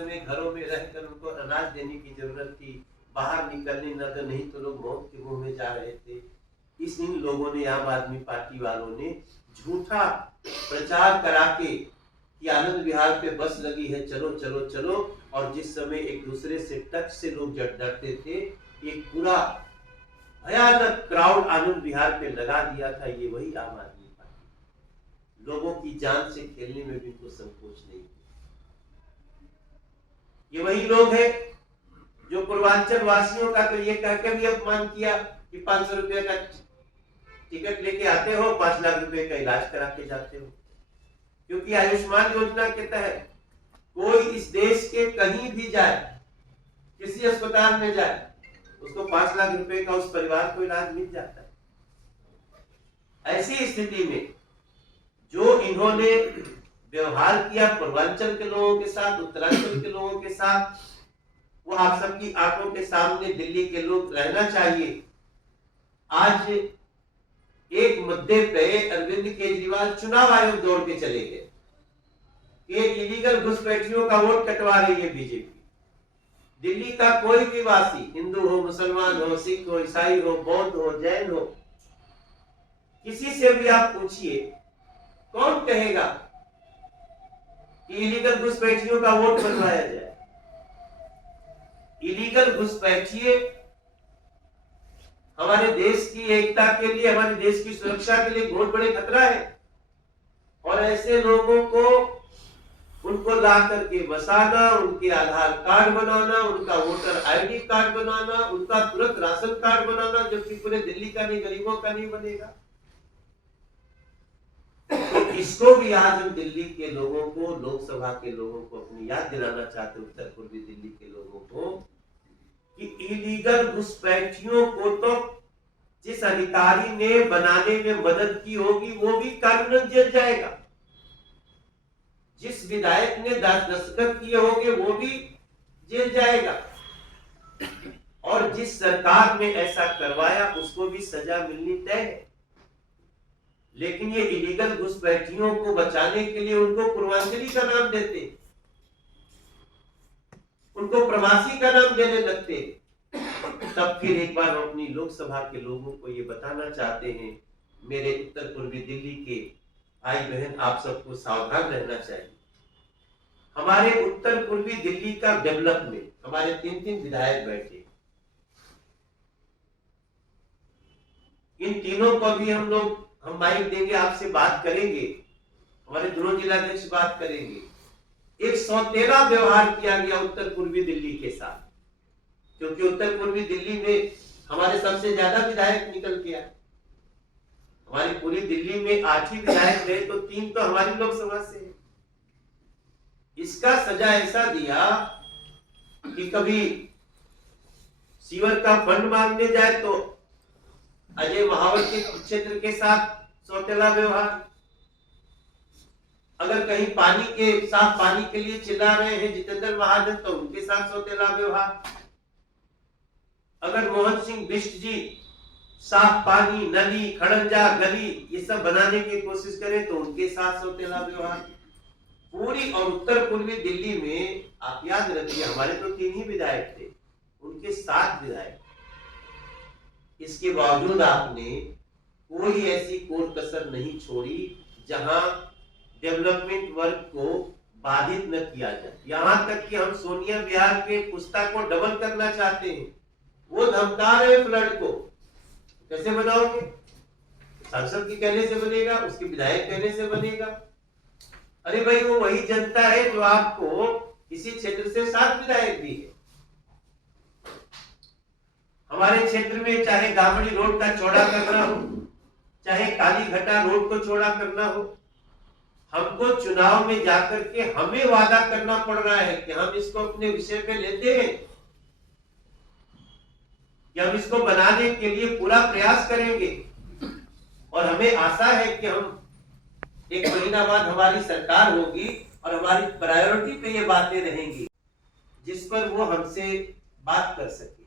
समय घरों में रहकर उनको अनाज देने की जरूरत थी, बाहर निकलने न तो नहीं तो लोग मौत के मुंह में जा रहे थे। इन लोगों ने, आम आदमी पार्टी वालों ने झूठा प्रचार करा के कि आनंद विहार पे बस लगी है, चलो चलो चलो, और जिस समय एक दूसरे से टच से लोग डरते थे, एक पूरा भयानक क्राउड आनंद विहार पे लगा दिया था। ये वही आम आदमी पार्टी, लोगों की जान से खेलने में भी कोई संकोच नहीं। ये वही लोग हैं जो पूर्वांचल वासियों का तो ये कहकर भी अपमान किया कि 500 रुपए का टिकट लेके आते हो, 5 लाख रुपए का इलाज करा के जाते हो। क्योंकि आयुष्मान योजना के तहत कोई इस देश के कहीं भी जाए, किसी अस्पताल में जाए, उसको 5 लाख रुपए का उस परिवार को इलाज मिल जाता है। ऐसी स्थिति में जो इन्होंने व्यवहार किया पूर्वांचल के लोगों के साथ, उत्तरांचल के लोगों के साथ, वो आप सबकी आंखों के सामने दिल्ली के लोग रहना चाहिए। आज एक मुद्दे पे अरविंद केजरीवाल चुनाव आयोग दौड़ के चले गए कि इलीगल घुसपैठियों का वोट कटवा रही है बीजेपी। दिल्ली का कोई भी वासी, हिंदू हो, मुसलमान हो, सिख हो, ईसाई हो, बौद्ध हो, जैन हो, किसी से भी आप पूछिए, कौन कहेगा कि इलीगल घुसपैठियों का वोट बनवाया जाए? इलीगल घुसपैठिए हमारे देश की एकता के लिए, हमारे देश की सुरक्षा के लिए बहुत बड़े खतरा है। और ऐसे लोगों को, उनको ला करके बसाना, उनके आधार कार्ड बनाना, उनका वोटर आईडी कार्ड बनाना, उनका तुरंत राशन कार्ड बनाना, जबकि पूरे दिल्ली का नहीं, गरीबों का नहीं बनेगा। तो इसको भी आज हम दिल्ली के लोगों को, लोकसभा के लोगों को अपनी याद दिलाना चाहते, उत्तर पूर्वी दिल्ली के लोगों को, कि इलीगल घुसपैठियों को तो जिस अधिकारी ने बनाने में मदद की होगी वो भी कानूनन जेल जाएगा, जिस विधायक ने दस्तखत किए होंगे वो भी जेल जाएगा, और जिस सरकार ने ऐसा करवाया उसको भी सजा मिलनी तय है। लेकिन ये इलीगल घुसपैठियों को बचाने के लिए उनको पूर्वांचली का नाम देते, उनको प्रवासी का नाम देने लगते। तब फिर एक बार हम अपनी लोकसभा के लोगों को ये बताना चाहते हैं, मेरे उत्तर पूर्वी दिल्ली के भाई बहन, आप सबको सावधान रहना चाहिए। हमारे उत्तर पूर्वी दिल्ली का डेवलपमेंट, हमारे 3 विधायक बैठे, इन तीनों को भी हम माइक देंगे, आपसे बात करेंगे, हमारे दोनों जिलाध्यक्ष बात करेंगे। एक सौतेला व्यवहार किया गया उत्तर पूर्वी दिल्ली के साथ, क्योंकि उत्तर पूर्वी दिल्ली में हमारे सबसे ज्यादा विधायक निकल के आए। हमारी पूरी दिल्ली में 8 ही विधायक रहे, तो 3 तो हमारी लोकसभा से है। इसका सजा ऐसा दिया कि कभी सीवर का फंड मांगने जाए तो अजय महावर के क्षेत्र के साथ सौतेला व्यवहार, अगर कहीं साफ पानी के लिए चिल्ला रहे हैं जितेंद्र महाजन तो उनके साथ सौतेला व्यवहार, अगर मोहन सिंह बिष्ट जी साफ पानी, नली, खड़ंजा, गली ये सब बनाने की कोशिश करें तो उनके साथ सौतेला व्यवहार। पूरी और उत्तर पूर्वी दिल्ली में आप याद रखिए, हमारे तो 3 ही विधायक थे, उनके 7 विधायक। इसके बावजूद आपने कोई ऐसी कोर कसर नहीं छोड़ी जहां डेवलपमेंट वर्क को बाधित न किया जाए। यहां तक कि हम सोनिया विहार के पुस्तक को डबल करना चाहते हैं, वो धमका रहे फ्लड को। कैसे बनाओगे? सांसद के कहने से बनेगा, उसके विधायक कहने से बनेगा? अरे भाई, वो वही जनता है जो आपको इसी क्षेत्र से 7 विधायक दी है। हमारे क्षेत्र में चाहे गामड़ी रोड का चौड़ा करना हो, चाहे काली घटा रोड को चौड़ा करना हो, हमको चुनाव में जाकर के हमें वादा करना पड़ रहा है कि हम इसको अपने विषय पे लेते हैं, कि हम इसको बनाने के लिए पूरा प्रयास करेंगे। और हमें आशा है कि हम 1 महीना बाद हमारी सरकार होगी और हमारी प्रायोरिटी पे ये बातें रहेंगी जिस पर वो हमसे बात कर सके,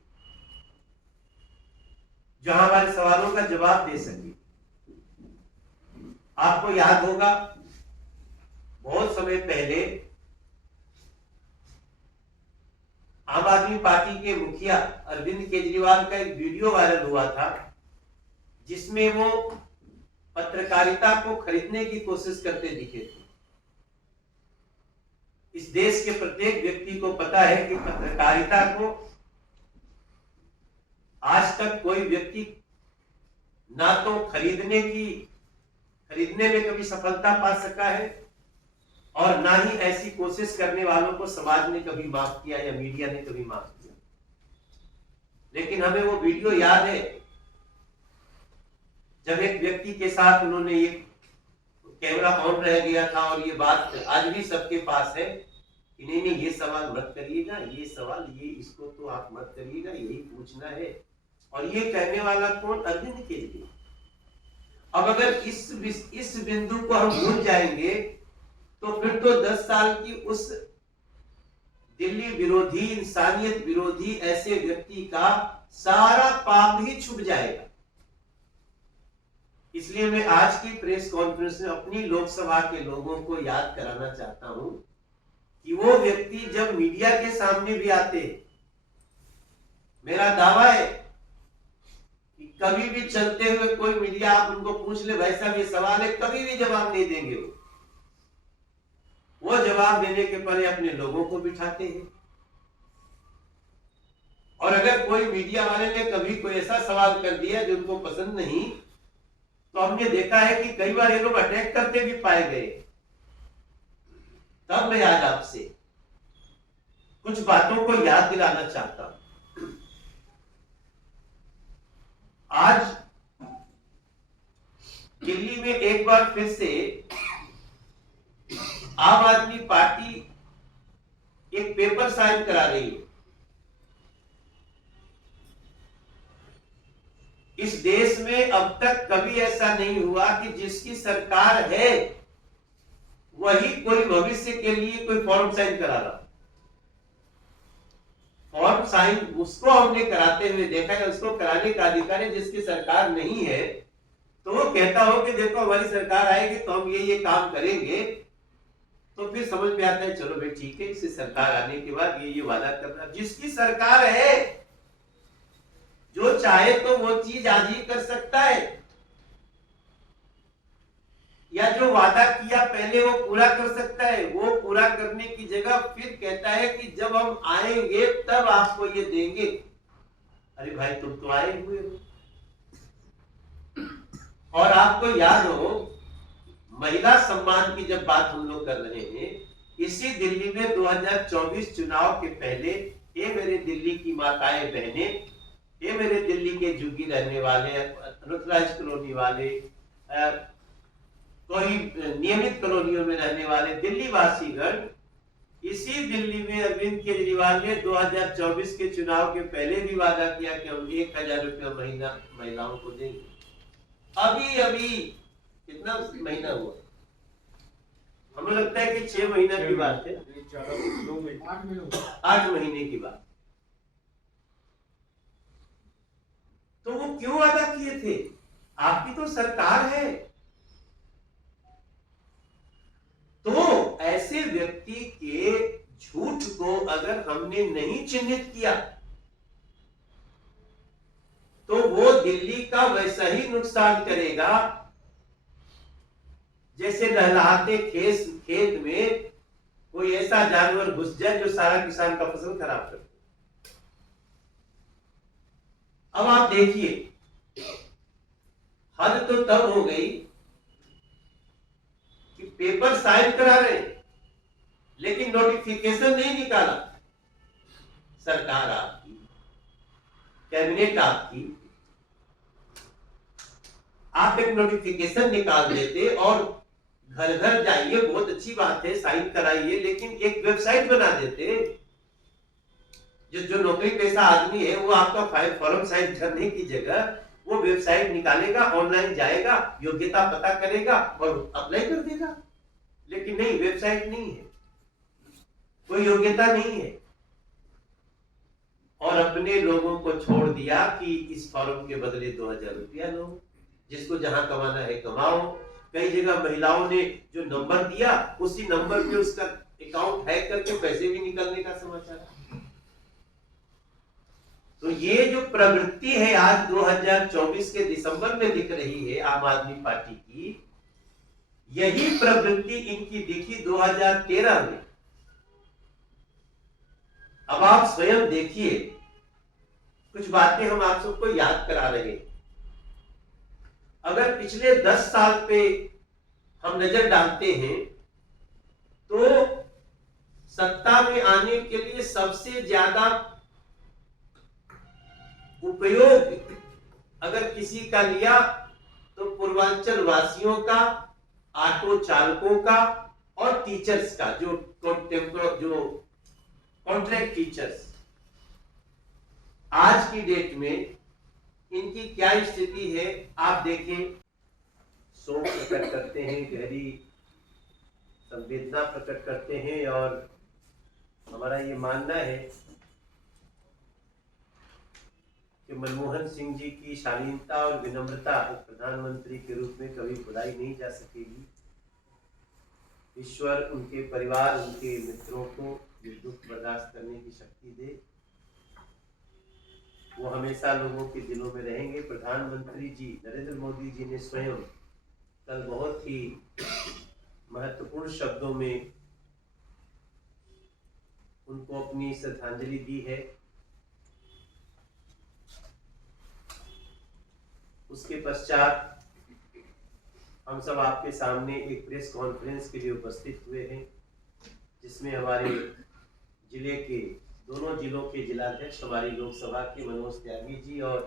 जहां हमारे सवालों का जवाब दे सके। आपको याद होगा बहुत समय पहले आम आदमी पार्टी के मुखिया अरविंद केजरीवाल का एक वीडियो वायरल हुआ था, जिसमें वो पत्रकारिता को खरीदने की कोशिश करते दिखे थे। इस देश के प्रत्येक व्यक्ति को पता है कि पत्रकारिता को आज तक कोई व्यक्ति ना तो खरीदने में कभी सफलता पा सका है, और ना ही ऐसी कोशिश करने वालों को समाज ने कभी माफ किया या मीडिया ने कभी माफ किया। लेकिन हमें वो वीडियो याद है जब एक व्यक्ति के साथ उन्होंने ये कैमरा ऑन रह गया था, और ये बात आज भी सबके पास है कि नहीं नहीं ये सवाल मत करिएगा, ये सवाल ये इसको तो आप मत करिएगा, यही पूछना है। और ये कहने वाला कौन? अरविंद केजरीवाल। अब अगर इस बिंदु को हम भूल जाएंगे तो फिर तो 10 साल की उस दिल्ली विरोधी, इंसानियत विरोधी ऐसे व्यक्ति का सारा पाप ही छुप जाएगा। इसलिए मैं आज की प्रेस कॉन्फ्रेंस में अपनी लोकसभा के लोगों को याद कराना चाहता हूं कि वो व्यक्ति जब मीडिया के सामने भी आते, मेरा दावा है कि कभी भी चलते हुए कोई मीडिया आप उनको पूछ ले भाई साहब ये सवाल है, कभी भी जवाब नहीं देंगे। वो जवाब देने के पहले अपने लोगों को बिठाते हैं। और अगर कोई मीडिया वाले ने कभी कोई ऐसा सवाल कर दिया जो उनको पसंद नहीं, तो हमने देखा है कि कई बार ये लोग अटैक करते भी पाए गए। तब मैं आज आपसे कुछ बातों को याद दिलाना चाहता हूं। आज दिल्ली में एक बार फिर से आम आदमी पार्टी एक पेपर साइन करा रही है। इस देश में अब तक कभी ऐसा नहीं हुआ कि जिसकी सरकार है वही कोई भविष्य के लिए कोई फॉर्म साइन करा रहा। फॉर्म साइन उसको हमने कराते हुए देखा है, उसको कराने का अधिकार है जिसकी सरकार नहीं है। तो वो कहता हो कि देखो हमारी सरकार आएगी तो हम ये काम करेंगे, तो फिर समझ में आता है चलो भाई ठीक है, इससे सरकार आने के बाद ये वादा करना। जिसकी सरकार है, जो चाहे तो वो चीज आज ही कर सकता है, या जो वादा किया पहले वो पूरा कर सकता है। वो पूरा करने की जगह फिर कहता है कि जब हम आएंगे तब आपको ये देंगे। अरे भाई तुम तो आए हुए हो। और आपको याद हो महिला सम्मान की जब बात हम लोग कर रहे हैं, इसी दिल्ली में 2024 चुनाव के पहले ये मेरे दिल्ली की माताएं बहनें, ये मेरे दिल्ली के जुगी रहने वाले, अनुराज कॉलोनी वाले, कोई नियमित कॉलोनियों में रहने वाले दिल्ली वासीगण, इसी दिल्ली में अरविंद केजरीवाल ने 2024 के चुनाव के पहले भी वादा किया कि हम 1000 रुपया महीना महिलाओं को देंगे। अभी कितना महीना हुआ? हमें लगता है कि 6 महीना की बात है, 8 महीने की बात। तो वो क्यों वादा किए थे? आपकी तो सरकार है। तो ऐसे व्यक्ति के झूठ को अगर हमने नहीं चिन्हित किया तो वो दिल्ली का वैसा ही नुकसान करेगा जैसे लहलहाते खेत में कोई ऐसा जानवर घुस जाए जो सारा किसान का फसल खराब कर दे। अब आप देखिए, हद तो तब हो गई कि पेपर साइन करा रहे लेकिन नोटिफिकेशन नहीं निकाला। सरकार आपकी, कैबिनेट आपकी, आप एक नोटिफिकेशन निकाल देते और घर घर जाइए, बहुत अच्छी बात है, साइन कराइए, लेकिन एक वेबसाइट बना देते। जो नौकरी पेशा आदमी है वो आपका फॉर्म साइन करने की जगह वो वेबसाइट निकालेगा, ऑनलाइन जाएगा, योग्यता पता करेगा और अप्लाई कर देगा। लेकिन नहीं, वेबसाइट नहीं है, कोई योग्यता नहीं है, और अपने लोगों को छोड़ दिया कि इस फॉर्म के बदले 2000 रुपया लो, जिसको जहां कमाना है कमाओ। कई जगह महिलाओं ने जो नंबर दिया उसी नंबर पे उसका अकाउंट हैक करके पैसे भी निकलने का समाचार। तो ये जो प्रवृत्ति है आज 2024 के दिसंबर में दिख रही है आम आदमी पार्टी की, यही प्रवृत्ति इनकी दिखी 2013 में। अब आप स्वयं देखिए, कुछ बातें हम आप सबको याद करा रहे हैं। अगर पिछले 10 साल पे हम नजर डालते हैं तो सत्ता में आने के लिए सबसे ज्यादा उपयोग अगर किसी का लिया तो पूर्वांचल वासियों का, ऑटो चालकों का और टीचर्स का, जो कॉन्ट्रैक्ट टीचर्स। आज की डेट में इनकी क्या स्थिति है आप देखें। शोक प्रकट करते हैं, गहरी संवेदना प्रकट करते हैं और हमारा ये मानना है कि मनमोहन सिंह जी की शालीनता और विनम्रता एक प्रधानमंत्री के रूप में कभी भुलाई नहीं जा सकेगी। ईश्वर उनके परिवार, उनके मित्रों को ये दुख बर्दाश्त करने की शक्ति दे। वो हमेशा लोगों के दिलों में रहेंगे। प्रधानमंत्री जी नरेंद्र मोदी जी ने स्वयं कल बहुत ही महत्वपूर्ण शब्दों में उनको अपनी श्रद्धांजलि दी है। उसके पश्चात हम सब आपके सामने एक प्रेस कॉन्फ्रेंस के लिए उपस्थित हुए हैं, जिसमें हमारे जिले के, दोनों जिलों के जिलाध्यक्ष हमारी लोकसभा के मनोज त्यागी जी और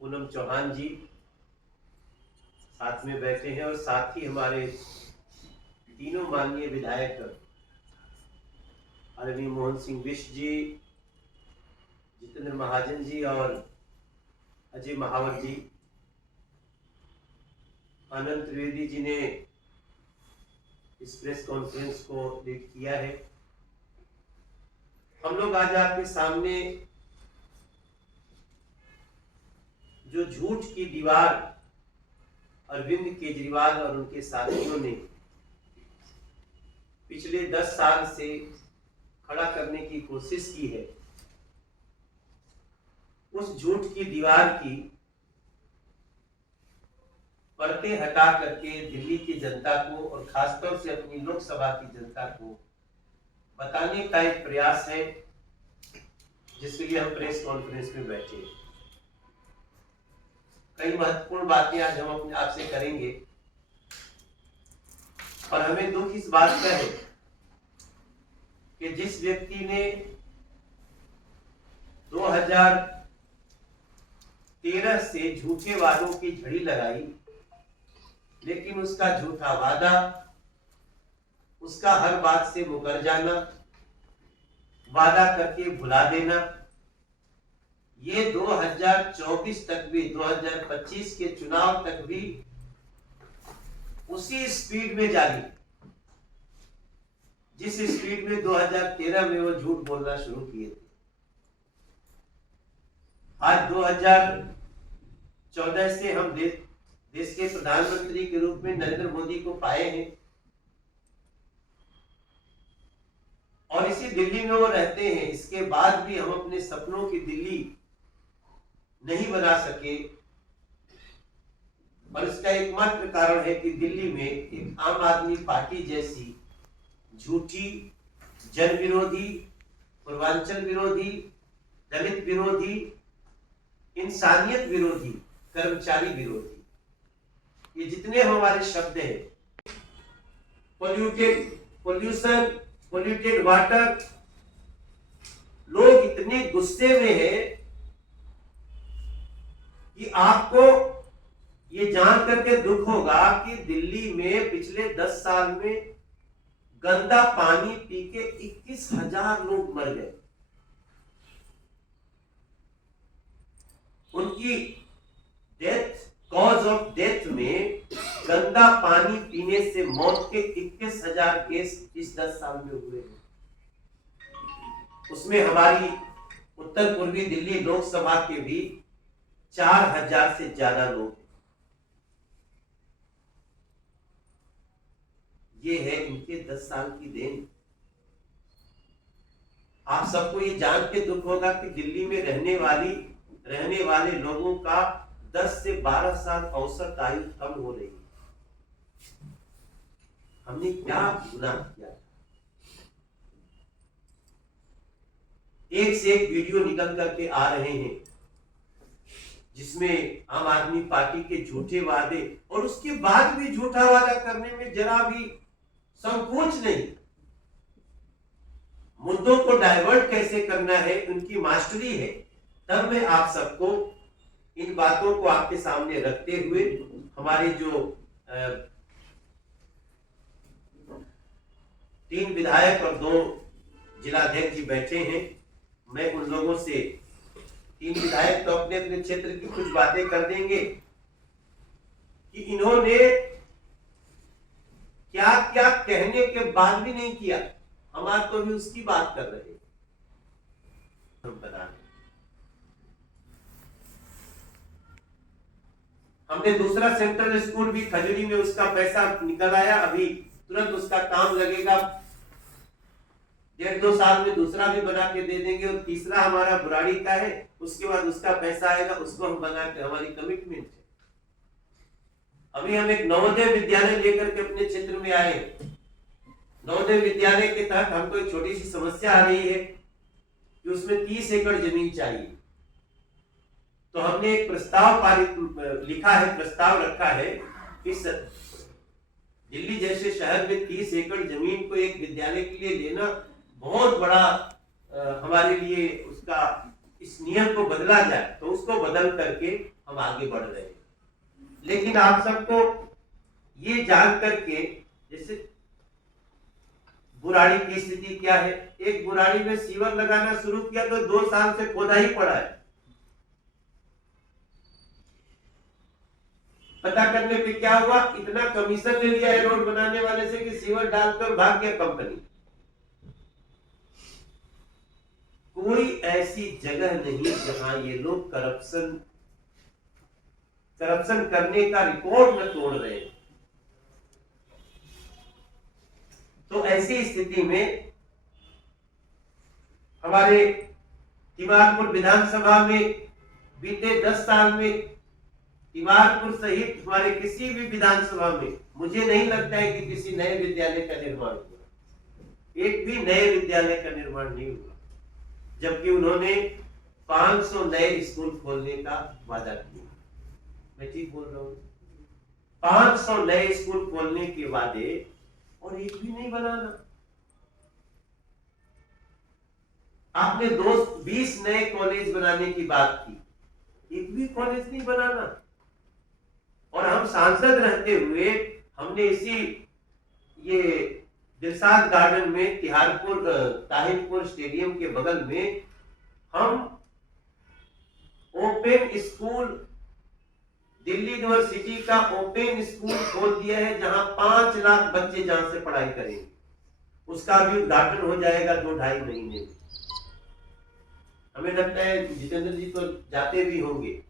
पूनम चौहान जी साथ में बैठे हैं और साथ ही हमारे तीनों माननीय विधायक आदरणीय मोहन सिंह बिष्ट जी, जितेंद्र महाजन जी और अजय महावर जी, आनंद त्रिवेदी जी ने इस प्रेस कॉन्फ्रेंस को लीड किया है। हम लोग आज आपके सामने जो झूठ की दीवार अरविंद केजरीवाल और उनके साथियों ने पिछले 10 साल से खड़ा करने की कोशिश की है, उस झूठ की दीवार की पर्दे हटा करके दिल्ली की जनता को और खासतौर से अपनी लोकसभा की जनता को बताने का एक प्रयास है, जिसके लिए हम प्रेस कॉन्फ्रेंस में बैठे हैं। कई महत्वपूर्ण बातें आज हम अपने आपसे करेंगे और हमें दुख इस बात का है कि जिस व्यक्ति ने 2013 से झूठे वादों की झड़ी लगाई, लेकिन उसका झूठा वादा, उसका हर बात से मुकर जाना, वादा करके भुला देना, ये 2024 तक भी, 2025 के चुनाव तक भी उसी स्पीड में जारी, जिस स्पीड में 2013 में वो झूठ बोलना शुरू किए थे। आज 2014 से हम देश के प्रधानमंत्री के रूप में नरेंद्र मोदी को पाए हैं और इसी दिल्ली में वो रहते हैं। इसके बाद भी हम अपने सपनों की दिल्ली नहीं बना सके और इसका एकमात्र कारण है कि दिल्ली में एक आम आदमी पार्टी जैसी झूठी, जन विरोधी, पूर्वांचल विरोधी, दलित विरोधी, इंसानियत विरोधी, कर्मचारी विरोधी, ये जितने हमारे शब्द हैं, पोल्यूशन, पोल्यूटेड वाटर, लोग इतने गुस्से में हैं कि आपको ये जान करके दुख होगा कि दिल्ली में पिछले 10 साल में गंदा पानी पी के 21,000 लोग मर गए। उनकी डेथ, कॉज ऑफ डेथ में गंदा पानी पीने से मौत के 21,000 केस इस 10 साल में हुए हैं। उसमें हमारी उत्तर पूर्वी दिल्ली लोकसभा के भी 4,000 से ज्यादा लोग हैं। ये है इनके 10 साल की देन। आप सबको ये जान के दुख होगा कि दिल्ली में रहने वाले लोगों का 10 से 12 साल औसत आयु कम हो रही है। हमने क्या गुनाह किया? एक से एक वीडियो निकल करके आ रहे हैं जिसमें आम आदमी पार्टी के झूठे वादे, और उसके बाद भी झूठा वादा करने में जरा भी संकोच नहीं। मुद्दों को डाइवर्ट कैसे करना है उनकी मास्टरी है। तब मैं आप सबको इन बातों को आपके सामने रखते हुए, हमारे जो 3 विधायक और 2 जिलाध्यक्ष जी बैठे हैं, मैं उन लोगों से, 3 विधायक तो अपने अपने क्षेत्र की कुछ बातें कर देंगे कि इन्होंने क्या क्या कहने के बाद भी नहीं किया। हम आज तो भी उसकी बात कर रहे हैं। हम बता रहे, हमने दूसरा सेंट्रल स्कूल भी खजूरी में, उसका पैसा निकल आया, अभी तुरंत उसका काम लगेगा। 1.5-2 साल में दूसरा भी बना के दे देंगे, और तीसरा हमारा बुराड़ी का है, उसके बाद उसका पैसा आएगा, उसको हम बना के, हमारी कमिटमेंट है। अभी हम एक नवोदय विद्यालय लेकर के अपने क्षेत्र में आए। नवोदय विद्यालय के तहत हमको एक छोटी सी समस्या आ रही है कि उसमें 30 एकड़ जमीन चाहिए। तो हमने एक प्रस्ताव प्रस्ताव रखा है कि दिल्ली जैसे शहर में 30 एकड़ जमीन को एक विद्यालय के लिए लेना बहुत बड़ा हमारे लिए, उसका इस नियम को बदला जाए, तो उसको बदल करके हम आगे बढ़ रहे हैं। लेकिन आप सबको ये जान करके, जैसे बुराड़ी की स्थिति क्या है, एक बुराड़ी में सीवर लगाना शुरू किया तो 2 साल से खोदा ही पड़ा है। पता करने पे क्या हुआ, इतना कमीशन ले लिया है रोड बनाने वाले से कि सीवर डालकर भाग गया कंपनी। कोई ऐसी जगह नहीं जहां ये लोग करप्शन करने का रिकॉर्ड न तोड़ रहे हैं। तो ऐसी स्थिति में हमारे तिमारपुर विधानसभा में बीते 10 साल में तिमारपुर सहित हमारे किसी भी विधानसभा में मुझे नहीं लगता है कि किसी नए विद्यालय का निर्माण हुआ। एक भी नए विद्यालय का निर्माण नहीं हुआ, जबकि उन्होंने 500 नए स्कूल खोलने का वादा किया। मैं ठीक बोल रहा हूँ? 500 नए स्कूल खोलने के वादे, और एक भी नहीं बनाना। आपने 20 नए कॉलेज बनाने की बात की, एक भी कॉलेज नहीं बनाना। और हम सांसद रहते हुए हमने इसी ये दिलशाद गार्डन में ताहिरपुर स्टेडियम के बगल में हम ओपन स्कूल, दिल्ली यूनिवर्सिटी का ओपन स्कूल खोल दिया है, जहां 5 लाख बच्चे जहां से पढ़ाई करेंगे। उसका भी उद्घाटन हो जाएगा 2-2.5 महीने में। हमें लगता है जितेंद्र जी तो जाते भी होंगे।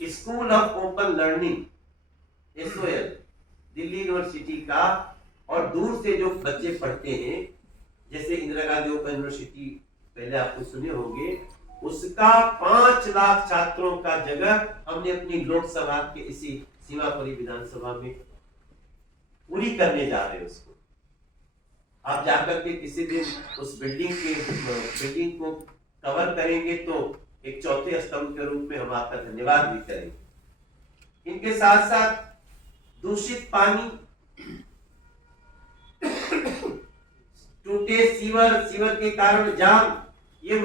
School of open learning, SOL, Delhi university का, और दूर से जो बच्चे पढ़ते हैं, जैसे इंदिरा गांधी ओपन यूनिवर्सिटी पहले आपको सुने होंगे, उसका 5 लाख छात्रों का जगह हमने अपनी लोकसभा के इसी सीमापुरी विधानसभा में पूरी करने जा रहे हैं। उसको आप जाकर के किसी दिन उस बिल्डिंग को कवर करेंगे तो एक चौथे स्तंभ के रूप में हम आपका धन्यवाद भी करेंगे। इनके साथ साथ दूषित पानी, टूटे सीवर के कारण जाम, ये